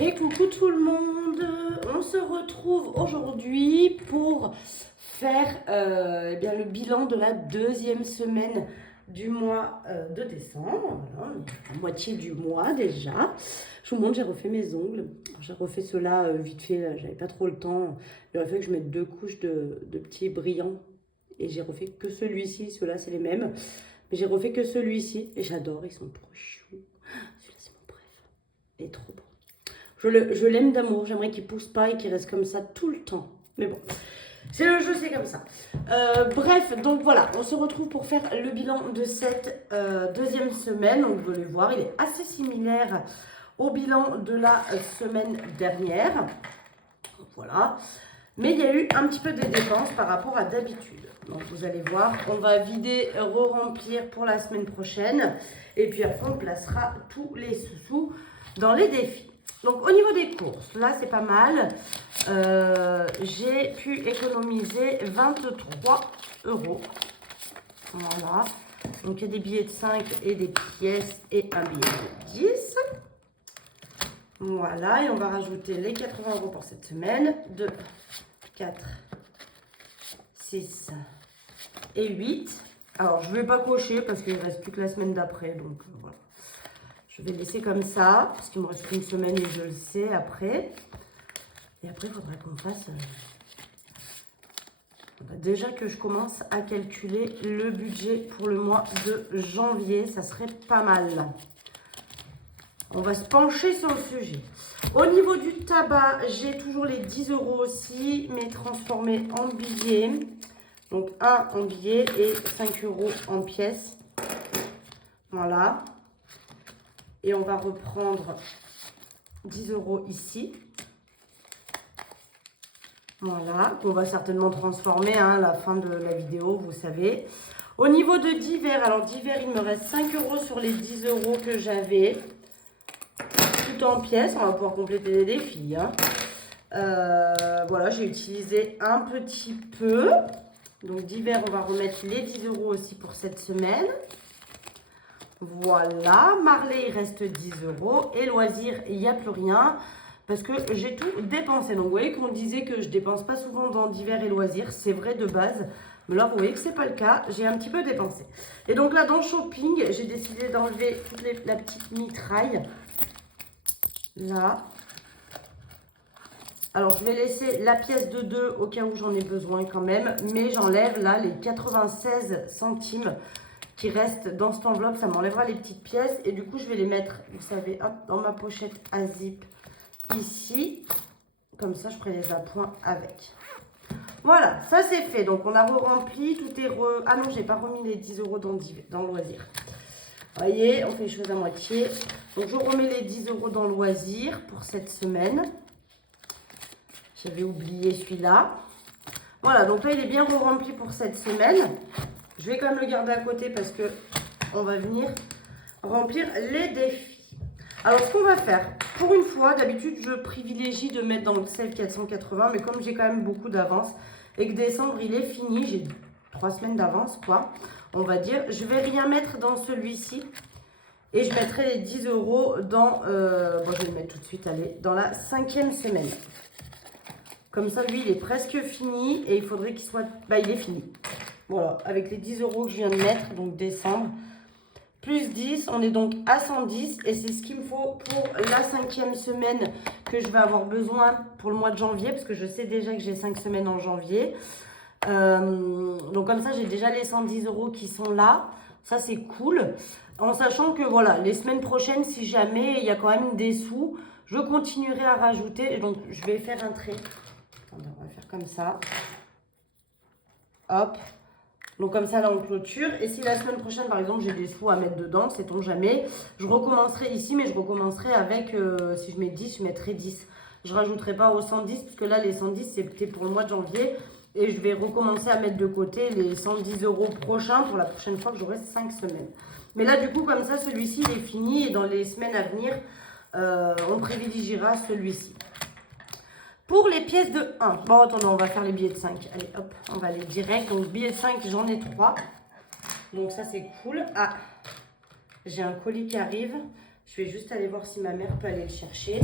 Et coucou tout le monde, on se retrouve aujourd'hui pour faire le bilan de la deuxième semaine du mois de décembre. Voilà, la moitié du mois déjà. Je vous montre, j'ai refait mes ongles. J'ai refait cela vite fait, j'avais pas trop le temps. Il aurait fallu que je mette 2 couches de petits brillants. Et j'ai refait que celui-ci, ceux-là c'est les mêmes. Mais j'ai refait que celui-ci et j'adore, ils sont trop choux. Celui-là c'est mon préf, il est trop beau. Je l'aime d'amour, j'aimerais qu'il pousse pas et qu'il reste comme ça tout le temps. Mais bon, c'est le jeu, c'est comme ça. Bref, donc voilà, on se retrouve pour faire le bilan de cette deuxième semaine. Donc vous allez voir, il est assez similaire au bilan de la semaine dernière. Voilà. Mais il y a eu un petit peu de dépenses par rapport à d'habitude. Donc vous allez voir, on va vider, re-remplir pour la semaine prochaine. Et puis après, on placera tous les sous-sous dans les défis. Donc au niveau des courses, là c'est pas mal. J'ai pu économiser 23 €. Voilà. Donc il y a des billets de 5 et des pièces et un billet de 10. Voilà, et on va rajouter les 80 € pour cette semaine. 2, 4, 6 et 8. Alors je ne vais pas cocher parce qu'il ne reste plus que la semaine d'après. Donc voilà. Je vais laisser comme ça, parce qu'il me reste une semaine et je le sais après. Et après, il faudra qu'on fasse... Déjà que je commence à calculer le budget pour le mois de janvier, ça serait pas mal. On va se pencher sur le sujet. Au niveau du tabac, j'ai toujours les 10 € aussi, mais transformés en billets. Donc 1 en billets et 5 € en pièces. Voilà. Et on va reprendre 10 € ici. Voilà, qu'on va certainement transformer à la fin de la vidéo, vous savez. Au niveau de divers, alors divers, il me reste 5 € sur les 10 € que j'avais. Tout en pièces, on va pouvoir compléter les défis. Hein. Voilà, j'ai utilisé un petit peu. Donc divers, on va remettre les 10 € aussi pour cette semaine. Voilà, Marley, il reste 10 €. Et loisirs, il n'y a plus rien parce que j'ai tout dépensé. Donc, vous voyez qu'on disait que je dépense pas souvent dans divers et loisirs. C'est vrai de base. Mais là, vous voyez que ce n'est pas le cas. J'ai un petit peu dépensé. Et donc là, dans shopping, j'ai décidé d'enlever la petite mitraille. Là. Alors, je vais laisser la pièce de 2 au cas où j'en ai besoin quand même. Mais j'enlève là les 96 centimes qui restent dans cette enveloppe. Ça m'enlèvera les petites pièces. Et du coup, je vais les mettre, vous savez, hop, dans ma pochette à zip ici. Comme ça, je ferai les appoints avec. Voilà, ça c'est fait. Donc, on a rempli. Tout est Ah non, j'ai pas remis les 10 € dans le loisir. Vous voyez, on fait les choses à moitié. Donc, je remets les 10 € dans le loisir pour cette semaine. J'avais oublié celui-là. Voilà, donc là, il est bien rempli pour cette semaine. Je vais quand même le garder à côté parce que on va venir remplir les défis. Alors, ce qu'on va faire, pour une fois, d'habitude, je privilégie de mettre dans le save 480, mais comme j'ai quand même beaucoup d'avance et que décembre, il est fini, j'ai 3 semaines d'avance, quoi, on va dire, je vais rien mettre dans celui-ci et je mettrai les 10 € dans, bon, je vais le mettre tout de suite, allez, dans la 5e semaine. Comme ça, lui, il est presque fini et il faudrait qu'il soit, il est fini. Voilà, avec les 10 € que je viens de mettre, donc décembre, plus 10, on est donc à 110. Et c'est ce qu'il me faut pour la 5e semaine que je vais avoir besoin pour le mois de janvier. Parce que je sais déjà que j'ai 5 semaines en janvier. Donc comme ça, j'ai déjà les 110 € qui sont là. Ça, c'est cool. En sachant que voilà, les semaines prochaines, si jamais il y a quand même des sous, je continuerai à rajouter. Et donc, je vais faire un trait. Attendez, on va faire comme ça. Hop. Donc comme ça, là, on clôture. Et si la semaine prochaine, par exemple, j'ai des sous à mettre dedans, sait-on jamais, je recommencerai ici, mais je recommencerai avec, si je mets 10, je mettrai 10. Je ne rajouterai pas aux 110, parce que là, les 110, c'était pour le mois de janvier. Et je vais recommencer à mettre de côté les 110 € prochains pour la prochaine fois que j'aurai 5 semaines. Mais là, du coup, comme ça, celui-ci, il est fini. Et dans les semaines à venir, on privilégiera celui-ci. Pour les pièces de 1, bon attendez, on va faire les billets de 5. Allez hop, on va aller direct. Donc billets de 5, j'en ai 3. Donc ça c'est cool. Ah, j'ai un colis qui arrive. Je vais juste aller voir si ma mère peut aller le chercher.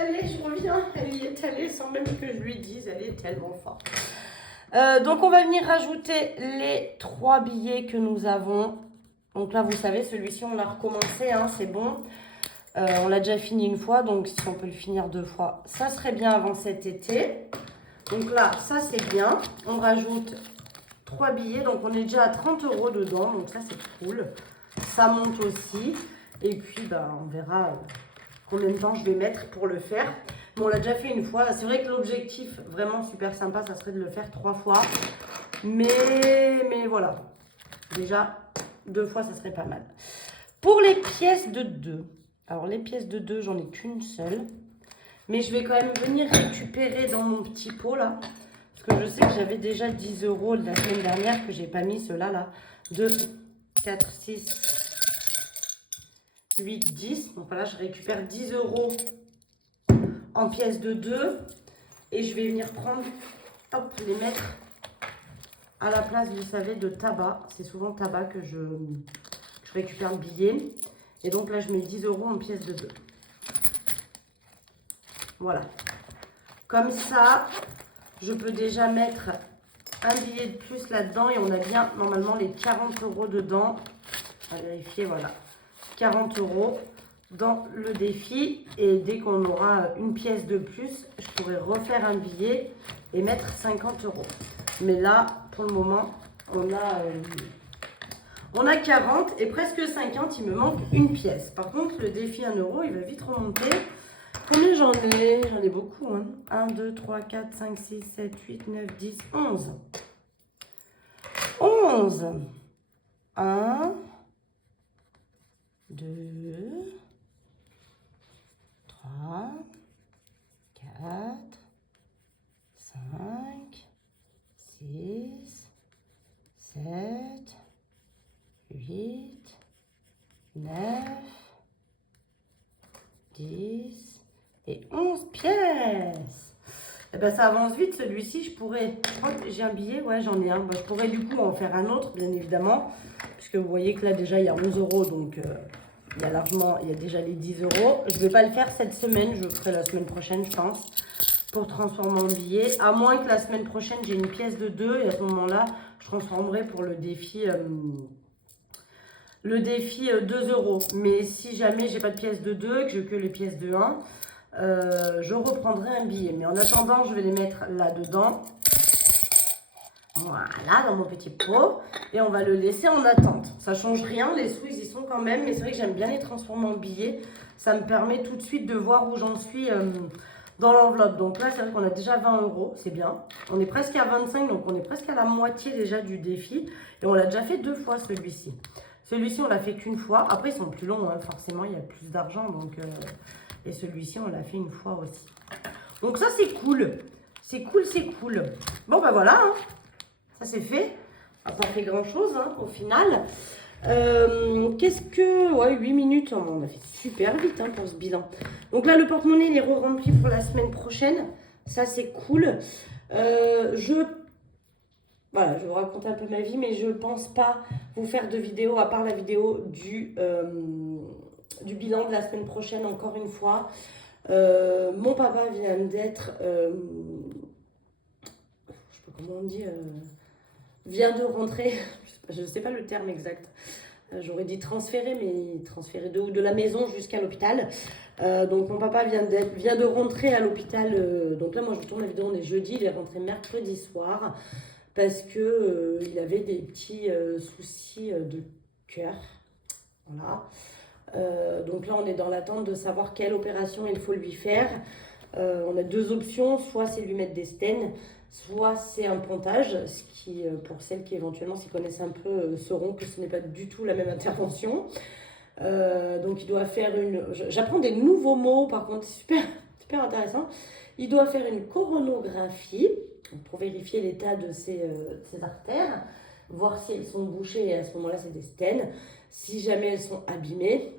Allez, je reviens. Elle y est allée sans même que je lui dise. Elle est tellement forte. Donc, on va venir rajouter les 3 billets que nous avons. Donc là, vous savez, celui-ci, on l'a recommencé, hein, c'est bon. On l'a déjà fini une fois, donc si on peut le finir 2 fois, ça serait bien avant cet été. Donc là, ça c'est bien. On rajoute 3 billets, donc on est déjà à 30 € dedans, donc ça c'est cool. Ça monte aussi. Et puis, bah, on verra combien de temps je vais mettre pour le faire. Bon, on l'a déjà fait une fois. C'est vrai que l'objectif, vraiment super sympa, ça serait de le faire 3 fois. Mais voilà. Déjà, 2 fois, ça serait pas mal. Pour les pièces de 2. Alors, les pièces de 2, j'en ai qu'une seule. Mais je vais quand même venir récupérer dans mon petit pot, là. Parce que je sais que j'avais déjà 10 € de la semaine dernière que j'ai pas mis, ceux-là, là. 2, 4, 6, 8, 10. Donc voilà, je récupère 10 € en pièces de 2. Et je vais venir prendre, hop, les mettre à la place, vous savez, de tabac. C'est souvent tabac que je récupère le billet. Et donc là, je mets 10 € en pièces de 2. Voilà. Comme ça, je peux déjà mettre un billet de plus là-dedans. Et on a bien, normalement, les 40 € dedans. On va vérifier, voilà. 40 € dans le défi. Et dès qu'on aura une pièce de plus, je pourrai refaire un billet et mettre 50 €. Mais là, pour le moment, on a 40 et presque 50, il me manque une pièce. Par contre, le défi 1 €, il va vite remonter. Combien j'en ai? J'en ai beaucoup. Hein. 1, 2, 3, 4, 5, 6, 7, 8, 9, 10, 11. 11. 1, 2, 3, 4, 5, 6, 7, 8, 9, 10 et 11 pièces. Et ben ça avance vite celui-ci. Je pourrais. J'ai un billet, ouais, j'en ai un. Ben, je pourrais du coup en faire un autre, bien évidemment. Puisque vous voyez que là déjà il y a 11 €. Donc il y a largement, il y a déjà les 10 €. Je ne vais pas le faire cette semaine. Je le ferai la semaine prochaine, je pense. Pour transformer en billet. À moins que la semaine prochaine j'ai une pièce de 2. Et à ce moment-là, je transformerai pour le défi. Le défi 2 €. Mais si jamais j'ai pas de pièces de 2, que j'ai que les pièces de 1, je reprendrai un billet. Mais en attendant, je vais les mettre là-dedans. Voilà, dans mon petit pot. Et on va le laisser en attente. Ça change rien, les sous, ils y sont quand même. Mais c'est vrai que j'aime bien les transformer en billets. Ça me permet tout de suite de voir où j'en suis dans l'enveloppe. Donc là, c'est vrai qu'on a déjà 20 €. C'est bien. On est presque à 25, donc on est presque à la moitié déjà du défi. Et on l'a déjà fait 2 fois celui-ci. Celui-ci, on l'a fait qu'une fois. Après, ils sont plus longs, hein. Forcément, il y a plus d'argent. Donc, et celui-ci, on l'a fait une fois aussi. Donc ça, c'est cool. C'est cool, c'est cool. Bon, ben voilà. Hein. Ça, c'est fait. On n'a pas fait grand-chose, hein, au final. Qu'est-ce que... Ouais, 8 minutes. On a fait super vite hein, pour ce bilan. Donc là, le porte-monnaie, il est re-rempli pour la semaine prochaine. Ça, c'est cool. Voilà, je vais vous raconter un peu ma vie, mais je ne pense pas vous faire de vidéo, à part la vidéo du bilan de la semaine prochaine, encore une fois. Mon papa vient d'être, je sais pas comment on dit, vient de rentrer, je ne sais pas le terme exact, j'aurais dit transféré, mais transféré de la maison jusqu'à l'hôpital. Donc mon papa vient de rentrer à l'hôpital, donc là moi je tourne la vidéo, on est jeudi, il est rentré mercredi soir. Parce que il avait des petits soucis de cœur. Voilà. Donc là, on est dans l'attente de savoir quelle opération il faut lui faire. On a 2 options. Soit c'est lui mettre des stents, soit c'est un pontage. Ce qui, pour celles qui éventuellement s'y connaissent un peu, sauront que ce n'est pas du tout la même intervention. Donc il doit faire une... J'apprends des nouveaux mots, par contre, c'est super, super intéressant. Il doit faire une coronographie pour vérifier l'état de ses artères, voir si elles sont bouchées, et à ce moment-là, c'est des stents. Si jamais elles sont abîmées,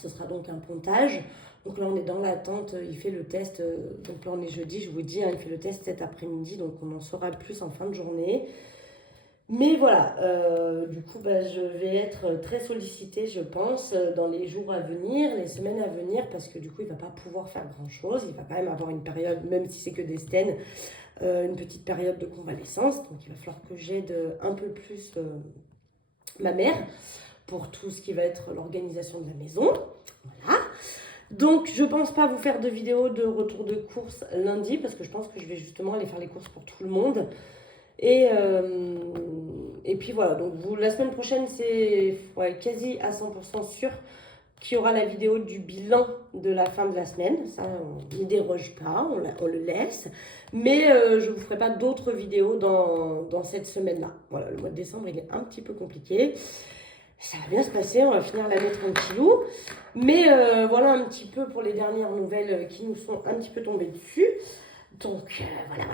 ce sera donc un pontage. Donc là, on est dans l'attente, il fait le test, donc là, on est jeudi, je vous dis, hein, il fait le test cet après-midi, donc on en saura plus en fin de journée. Mais voilà, du coup, bah, je vais être très sollicitée, je pense, dans les jours à venir, les semaines à venir, parce que du coup, il va pas pouvoir faire grand-chose. Il va quand même avoir une période, même si c'est que des stènes, une petite période de convalescence. Donc, il va falloir que j'aide un peu plus ma mère pour tout ce qui va être l'organisation de la maison. Voilà. Donc, je pense pas vous faire de vidéo de retour de course lundi, parce que je pense que je vais justement aller faire les courses pour tout le monde. Et puis voilà, donc la semaine prochaine, c'est quasi à 100% sûr qu'il y aura la vidéo du bilan de la fin de la semaine. Ça, on n'y déroge pas, on le laisse. Mais je ne vous ferai pas d'autres vidéos dans cette semaine-là. Voilà, le mois de décembre, il est un petit peu compliqué. Ça va bien se passer, on va finir l'année tranquillou. Mais voilà un petit peu pour les dernières nouvelles qui nous sont un petit peu tombées dessus. Donc voilà.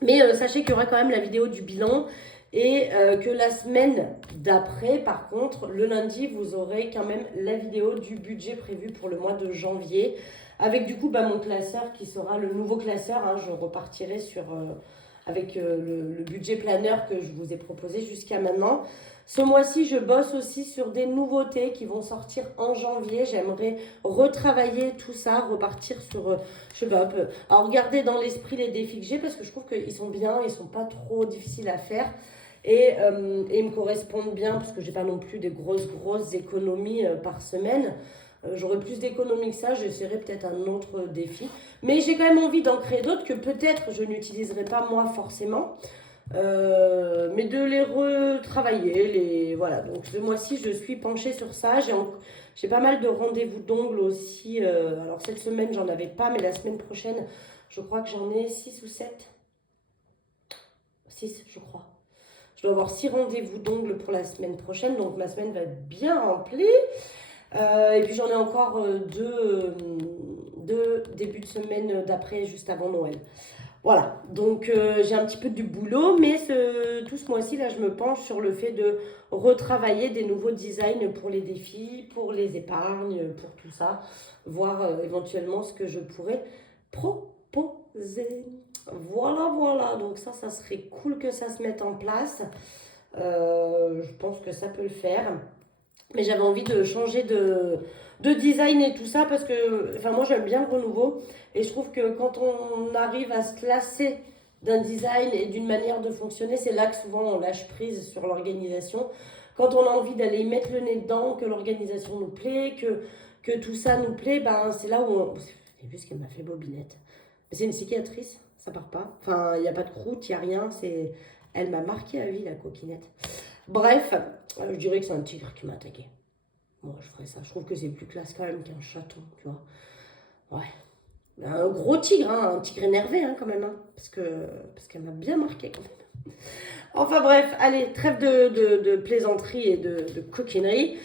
Mais sachez qu'il y aura quand même la vidéo du bilan et que la semaine d'après, par contre, le lundi, vous aurez quand même la vidéo du budget prévu pour le mois de janvier. Avec du coup mon classeur qui sera le nouveau classeur. Hein, je repartirai avec le budget planeur que je vous ai proposé jusqu'à maintenant. Ce mois-ci, je bosse aussi sur des nouveautés qui vont sortir en janvier. J'aimerais retravailler tout ça, repartir sur, je sais pas, alors regarder dans l'esprit les défis que j'ai parce que je trouve qu'ils sont bien, ils sont pas trop difficiles à faire et ils me correspondent bien parce que j'ai pas non plus des grosses économies par semaine. J'aurai plus d'économies que ça, j'essaierai peut-être un autre défi. Mais j'ai quand même envie d'en créer d'autres que peut-être je n'utiliserai pas moi forcément. Mais de les retravailler. Voilà, donc ce mois-ci, je suis penchée sur ça. J'ai pas mal de rendez-vous d'ongles aussi. Alors cette semaine, j'en avais pas, mais la semaine prochaine, je crois que j'en ai 6 ou 7. 6, je crois. Je dois avoir 6 rendez-vous d'ongles pour la semaine prochaine, donc ma semaine va être bien remplie. Et puis j'en ai encore deux début de semaine d'après, juste avant Noël. Voilà, donc j'ai un petit peu du boulot, mais tout ce mois-ci, là, je me penche sur le fait de retravailler des nouveaux designs pour les défis, pour les épargnes, pour tout ça, voir éventuellement ce que je pourrais proposer. Voilà, donc ça serait cool que ça se mette en place. Je pense que ça peut le faire. Mais j'avais envie de changer de design et tout ça parce que moi j'aime bien le renouveau et je trouve que quand on arrive à se lasser d'un design et d'une manière de fonctionner, c'est là que souvent on lâche prise sur l'organisation. Quand on a envie d'aller mettre le nez dedans, que l'organisation nous plaît, que tout ça nous plaît, c'est là où on... Vous avez vu ce qu'elle m'a fait, Bobinette? C'est une cicatrice, ça part pas. Enfin, il n'y a pas de croûte, il n'y a rien. Elle m'a marqué à vie, la coquinette. Bref, je dirais que c'est un tigre qui m'a attaqué. Moi, je ferais ça. Je trouve que c'est plus classe quand même qu'un chaton, tu vois. Ouais. Un gros tigre, hein, un tigre énervé quand même. Parce qu'elle m'a bien marqué quand même. Enfin bref, allez, trêve de plaisanterie et de coquinerie.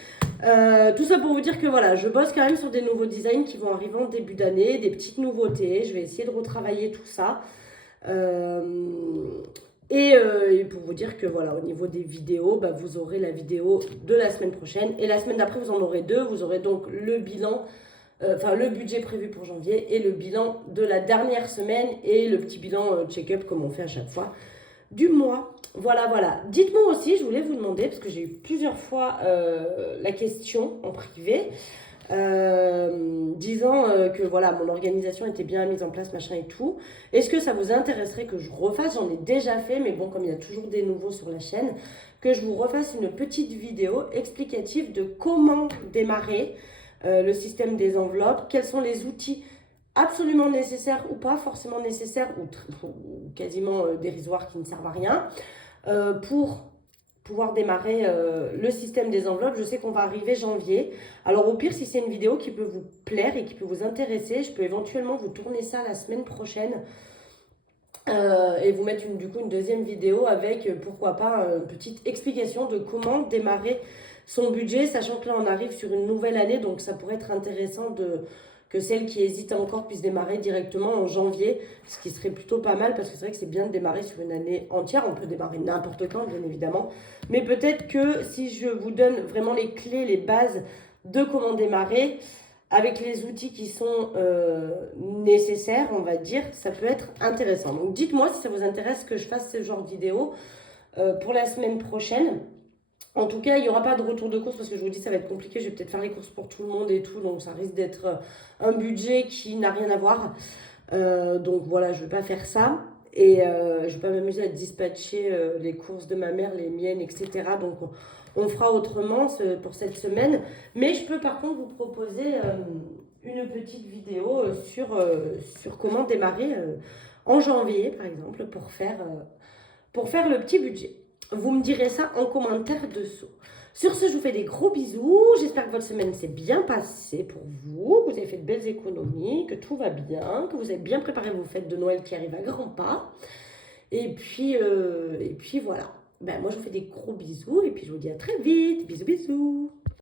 Tout ça pour vous dire que voilà, je bosse quand même sur des nouveaux designs qui vont arriver en début d'année, des petites nouveautés. Je vais essayer de retravailler tout ça. Et pour vous dire que voilà, au niveau des vidéos, vous aurez la vidéo de la semaine prochaine. Et la semaine d'après, vous en aurez 2. Vous aurez donc le bilan, le budget prévu pour janvier et le bilan de la dernière semaine et le petit bilan check-up comme on fait à chaque fois du mois. Voilà. Dites-moi aussi, je voulais vous demander, parce que j'ai eu plusieurs fois la question en privé, disant que voilà, mon organisation était bien mise en place, machin et tout. Est-ce que ça vous intéresserait que je refasse? J'en ai déjà fait, mais bon, comme il y a toujours des nouveaux sur la chaîne, que je vous refasse une petite vidéo explicative de comment démarrer le système des enveloppes, quels sont les outils absolument nécessaires ou pas forcément nécessaires ou quasiment dérisoires qui ne servent à rien pour pouvoir démarrer le système des enveloppes. Je sais qu'on va arriver janvier. Alors au pire, si c'est une vidéo qui peut vous plaire et qui peut vous intéresser, je peux éventuellement vous tourner ça la semaine prochaine et vous mettre du coup une deuxième vidéo avec pourquoi pas une petite explication de comment démarrer son budget, sachant que là on arrive sur une nouvelle année, donc ça pourrait être intéressant que celles qui hésitent encore puissent démarrer directement en janvier, ce qui serait plutôt pas mal parce que c'est vrai que c'est bien de démarrer sur une année entière. On peut démarrer n'importe quand, bien évidemment, mais peut-être que si je vous donne vraiment les clés, les bases de comment démarrer, avec les outils qui sont nécessaires, on va dire, ça peut être intéressant. Donc dites-moi si ça vous intéresse que je fasse ce genre de vidéo. pour la semaine prochaine. En tout cas, il n'y aura pas de retour de course parce que je vous dis, ça va être compliqué. Je vais peut-être faire les courses pour tout le monde et tout. Donc, ça risque d'être un budget qui n'a rien à voir. Donc, voilà, je ne vais pas faire ça. Et je ne vais pas m'amuser à dispatcher les courses de ma mère, les miennes, etc. Donc, on fera autrement pour cette semaine. Mais je peux par contre vous proposer une petite vidéo sur comment démarrer en janvier, par exemple, pour faire le petit budget. Vous me direz ça en commentaire dessous. Sur ce, je vous fais des gros bisous. J'espère que votre semaine s'est bien passée pour vous, que vous avez fait de belles économies, que tout va bien, que vous avez bien préparé vos fêtes de Noël qui arrivent à grands pas. Et puis voilà. Ben, moi, je vous fais des gros bisous et puis je vous dis à très vite. Bisous, bisous.